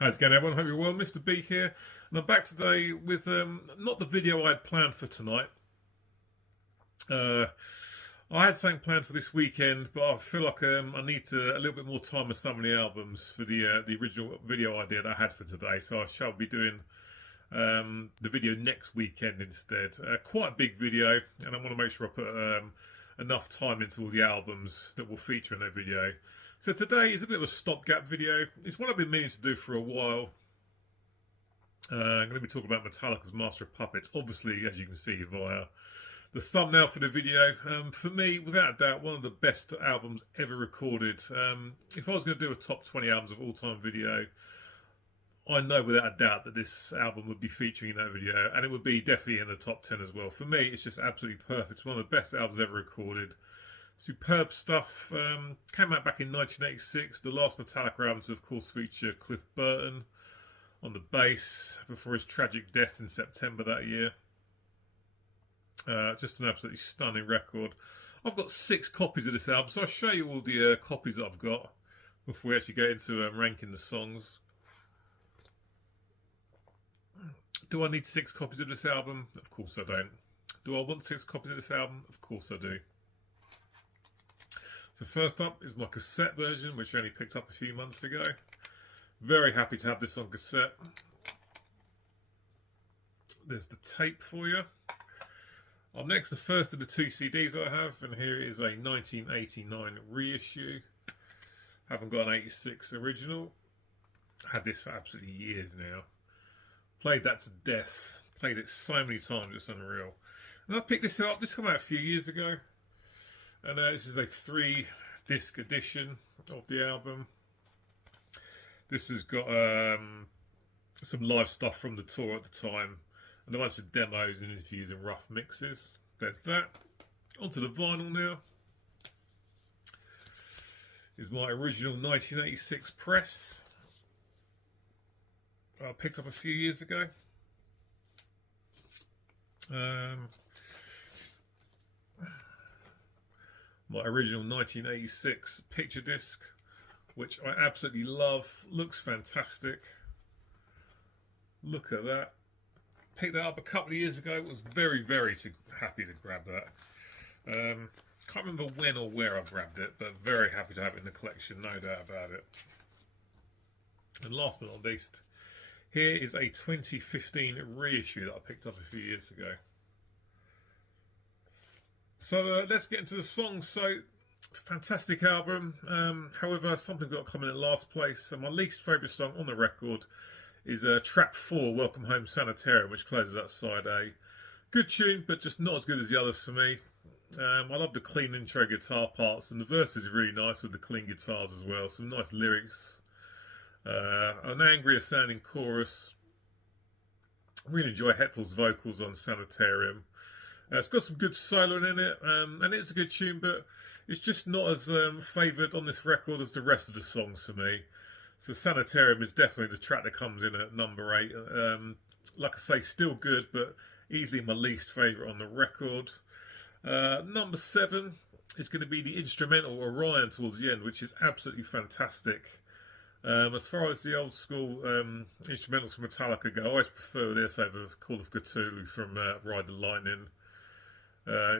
How's it going, everyone? Hope you're well. Mr. B here, and I'm back today with not the video I had planned for tonight. Uh, I had something planned for this weekend, but I feel like I need a little bit more time with some of the albums for the original video idea that I had for today. So I shall be doing the video next weekend instead. Quite a big video, and I want to make sure I put enough time into all the albums that will feature in that video. So today is a bit of a stopgap video. It's what I've been meaning to do for a while. I'm going to be talking about Metallica's Master of Puppets, obviously, as you can see via the thumbnail for the video. For me, without a doubt, one of the best albums ever recorded. If I was going to do a top 20 albums of all time video, I know without a doubt that this album would be featuring in that video, and it would be definitely in the top 10 as well. For me, it's just absolutely perfect. It's one of the best albums ever recorded. Superb stuff. Came out back in 1986. The last Metallica album to, of course, feature Cliff Burton on the bass before his tragic death in September that year. Just an absolutely stunning record. I've got 6 copies of this album, so I'll show you all the copies that I've got before we actually get into ranking the songs. Do I need 6 copies of this album? Of course I don't. Do I want 6 copies of this album? Of course I do. So first up is my cassette version, which I only picked up a few months ago. Very happy to have this on cassette. There's the tape for you. Up next, the first of the 2 CDs I have, and here is a 1989 reissue. Haven't got an 86 original. Had this for absolutely years now. Played that to death. Played it so many times, it's unreal. And I picked this up. This came out a few years ago. And this is a 3-disc edition of the album. This has got some live stuff from the tour at the time, and a bunch of demos and interviews and rough mixes. There's that. Onto the vinyl now. Is my original 1986 press. I picked up a few years ago. My original 1986 picture disc, which I absolutely love. Looks fantastic. Look at that. Picked that up a couple of years ago. Was very, very happy to grab that. Can't remember when or where I grabbed it, but very happy to have it in the collection, no doubt about it. And last but not least, here is a 2015 reissue that I picked up a few years ago. So let's get into the songs. So, fantastic album. However, something got coming in last place. So my least favourite song on the record is track 4, Welcome Home Sanitarium, which closes out side A. Good tune, but just not as good as the others for me. I love the clean intro guitar parts, and the verses are really nice with the clean guitars as well. Some nice lyrics. An angrier sounding chorus. Really enjoy Hetfield's vocals on Sanitarium. It's got some good soloing in it, and it's a good tune, but it's just not as favoured on this record as the rest of the songs for me. So Sanitarium is definitely the track that comes in at number 8. Like I say, still good, but easily my least favourite on the record. Number 7 is going to be the instrumental Orion towards the end, which is absolutely fantastic. As far as the old school instrumentals from Metallica go, I always prefer this over Call of Cthulhu from Ride the Lightning.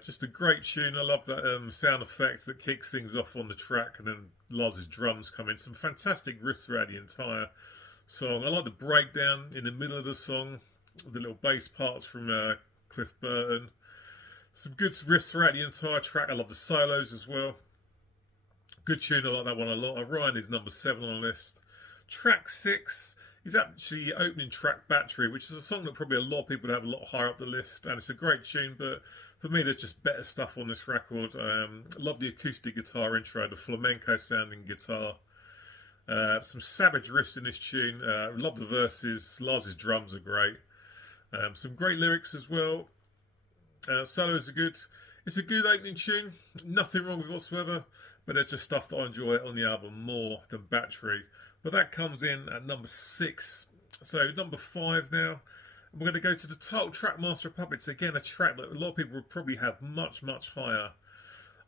Just a great tune. I love that sound effect that kicks things off on the track, and then Laz's drums come in. Some fantastic riffs throughout the entire song. I like the breakdown in the middle of the song, the little bass parts from Cliff Burton. Some good riffs throughout the entire track. I love the solos as well. Good tune. I like that one a lot. Orion is number 7 on the list. Track 6 is actually opening track Battery, which is a song that probably a lot of people have a lot higher up the list, and it's a great tune, but for me there's just better stuff on this record. Love the acoustic guitar intro, the flamenco sounding guitar. Some savage riffs in this tune. Love the verses. Lars's drums are great. Some great lyrics as well. Solos are good. It's a good opening tune. Nothing wrong with it whatsoever, but there's just stuff that I enjoy on the album more than Battery. But that comes in at number 6. So number 5 now. We're going to go to the title track, Master of Puppets. Again, a track that a lot of people would probably have much, much higher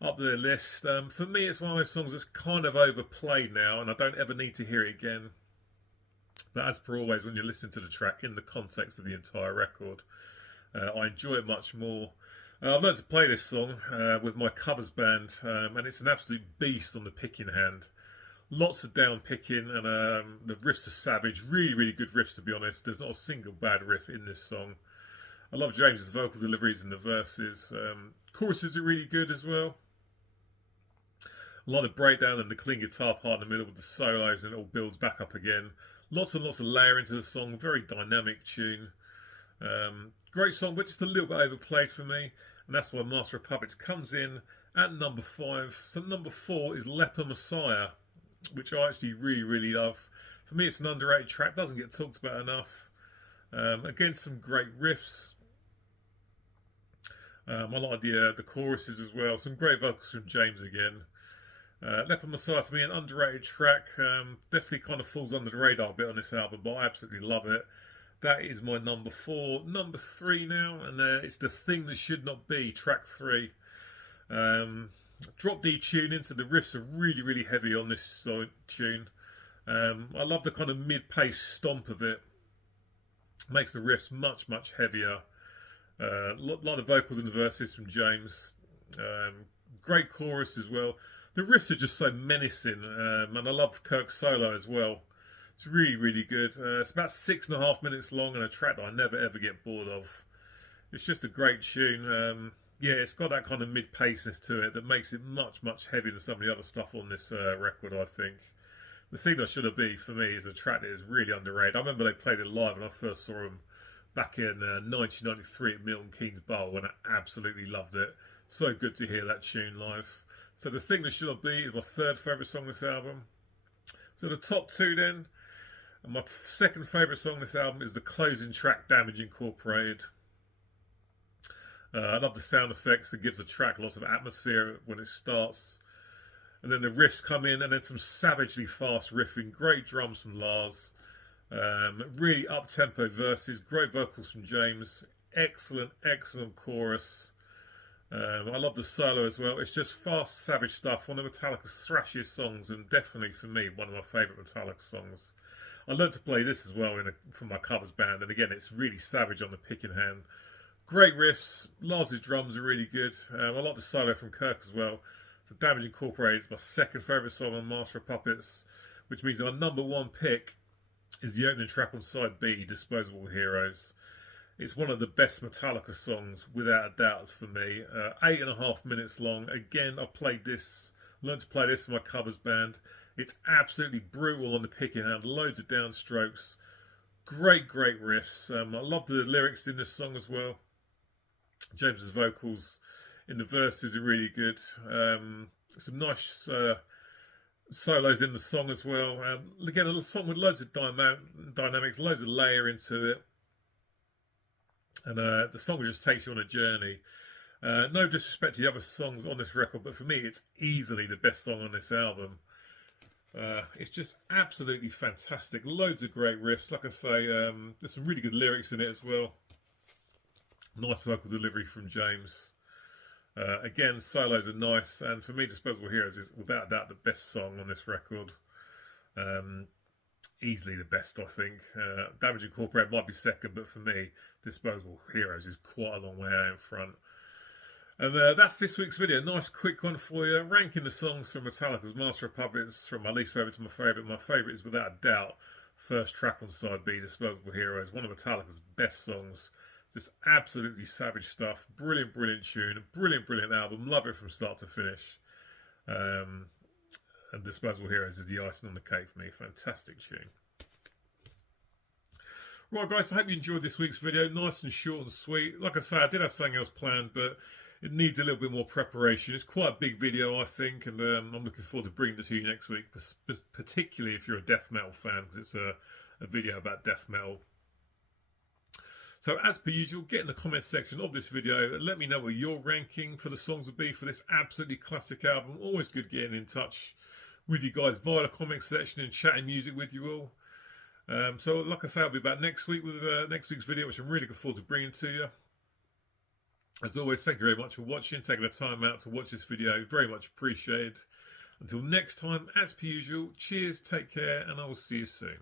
up their list. For me, it's one of those songs that's kind of overplayed now, and I don't ever need to hear it again. But as per always, when you listen to the track in the context of the entire record, I enjoy it much more. I've learned to play this song with my covers band, and it's an absolute beast on the picking hand. Lots of down picking, and the riffs are savage. Really, really good riffs, to be honest. There's not a single bad riff in this song. I love James's vocal deliveries in the verses. Choruses are really good as well. A lot of breakdown and the clean guitar part in the middle with the solos, and it all builds back up again. Lots and lots of layering to the song. Very dynamic tune. Great song, but just a little bit overplayed for me. And that's why Master of Puppets comes in at number 5. So number 4 is Leper Messiah, which I actually really, really love. For me, it's an underrated track. Doesn't get talked about enough. Again, some great riffs. I like the choruses as well. Some great vocals from James again. Leper Messiah, to me, an underrated track. Definitely kind of falls under the radar a bit on this album, but I absolutely love it. That is my number 4. Number 3 now, and it's The Thing That Should Not Be, track 3. Drop D tuning, so the riffs are really, really heavy on this tune. I love the kind of mid-pace stomp of it. Makes the riffs much, much heavier. A lot of vocals in the verses from James. Great chorus as well. The riffs are just so menacing, and I love Kirk's solo as well. It's really, really good. It's about 6.5 minutes long, and a track that I never ever get bored of. It's just a great tune. Yeah, it's got that kind of mid-paceness to it that makes it much, much heavier than some of the other stuff on this record, I think. The Thing That Should Have Been, for me, is a track that is really underrated. I remember they played it live when I first saw them back in 1993 at Milton Keynes Bowl, and I absolutely loved it. So good to hear that tune live. So The Thing That Should Have Been is my 3rd favourite song on this album. So the top 2 then. And my 2nd favourite song on this album is the closing track, Damage Incorporated. I love the sound effects. It gives the track lots of atmosphere when it starts. And then the riffs come in, and then some savagely fast riffing. Great drums from Lars. Really up-tempo verses. Great vocals from James. Excellent, excellent chorus. I love the solo as well. It's just fast, savage stuff. One of Metallica's thrashiest songs, and definitely for me, one of my favourite Metallica songs. I learned to play this as well from my covers band, and again, it's really savage on the picking hand. Great riffs. Lars' drums are really good. I like the solo from Kirk as well. So Damage Incorporated is my 2nd favourite song on Master of Puppets, which means my number 1 pick is the opening track on side B, Disposable Heroes. It's one of the best Metallica songs, without a doubt, for me. 8.5 minutes long. Again, I've learned to play this in my covers band. It's absolutely brutal on the picking hand. Loads of downstrokes. Great, great riffs. I love the lyrics in this song as well. James's vocals in the verses are really good. Some nice solos in the song as well. Again, a song with loads of dynamics, loads of layer into it. And the song just takes you on a journey. No disrespect to the other songs on this record, but for me, it's easily the best song on this album. It's just absolutely fantastic. Loads of great riffs. Like I say, there's some really good lyrics in it as well. Nice vocal delivery from James. Again, solos are nice, and for me, Disposable Heroes is without a doubt the best song on this record. Easily the best, I think. Damage Incorporated might be 2nd, but for me, Disposable Heroes is quite a long way out in front. And that's this week's video. Nice quick one for you. Ranking the songs from Metallica's Master of Puppets from my least favourite to my favourite. My favourite is without a doubt first track on side B, Disposable Heroes. One of Metallica's best songs. Just absolutely savage stuff. Brilliant, brilliant tune. Brilliant, brilliant album. Love it from start to finish. And Disposable Heroes is the icing on the cake for me. Fantastic tune. Right, guys, I hope you enjoyed this week's video. Nice and short and sweet. Like I say, I did have something else planned, but it needs a little bit more preparation. It's quite a big video, I think, and I'm looking forward to bringing it to you next week, particularly if you're a death metal fan, because it's a video about death metal. So as per usual, get in the comments section of this video and let me know what your ranking for the songs would be for this absolutely classic album. Always good getting in touch with you guys via the comment section and chatting music with you all. So like I say, I'll be back next week with next week's video, which I'm really looking forward to bringing to you. As always, thank you very much for watching, taking the time out to watch this video. Very much appreciated. Until next time, as per usual, cheers, take care, and I will see you soon.